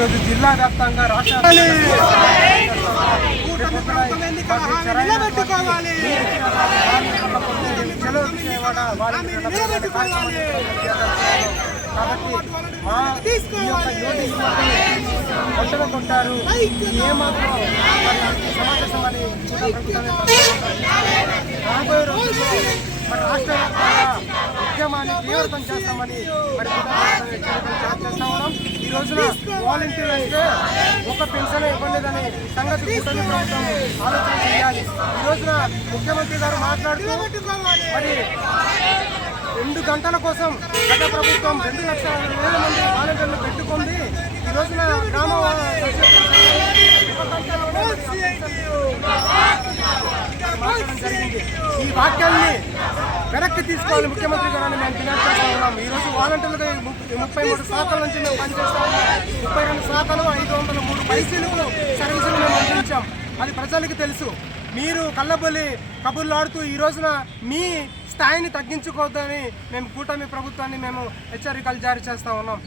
ఈరోజు జిల్లా వ్యాప్తంగా రాష్ట్ర కాబట్టి మా ఈ యొక్క యువతి కొట్టారు ఏమాత్రం సమావేశమని రాబోయే రోజుల్లో మరి రాష్ట్ర వ్యాప్తంగా ఉద్యమాన్ని తీవ్రతం చేస్తామని మరి చేస్తా ఉన్నాం. ఈ రోజున వాలంటీర్ అయితే ఒక పెన్షన్ ఇవ్వలేదనే సంగతి కూటమి ప్రభుత్వం ఆలోచన చేయాలి. ఈ రోజున ముఖ్యమంత్రి గారు మాట్లాడుతూ మరి 2 గంటల కోసం గత ప్రభుత్వం 2,00,000 మంది వాలంటీర్లు పెట్టుకుంది. ఈ రోజున గ్రామ జరిగింది. ఈ వాక్యాన్ని వెనక్కి తీసుకోవాలి ముఖ్యమంత్రి గారు అని మేము డిమాండ్ చేస్తా ఉన్నాం. ఈరోజు వాలంటీర్లుగా 33 శాఖల నుంచి మేము పనిచేస్తా ఉన్నాం. 32 శాఖలు 503 పైసలకు సర్వీసులు మేము అందించాం. అది ప్రజలకు తెలుసు. మీరు కళ్ళబొల్లి కబుర్లు ఆడుతూ ఈ రోజున మీ స్థాయిని తగ్గించుకోవద్దని మేము కూటమి ప్రభుత్వాన్ని మేము హెచ్చరికలు జారీ చేస్తూ ఉన్నాం.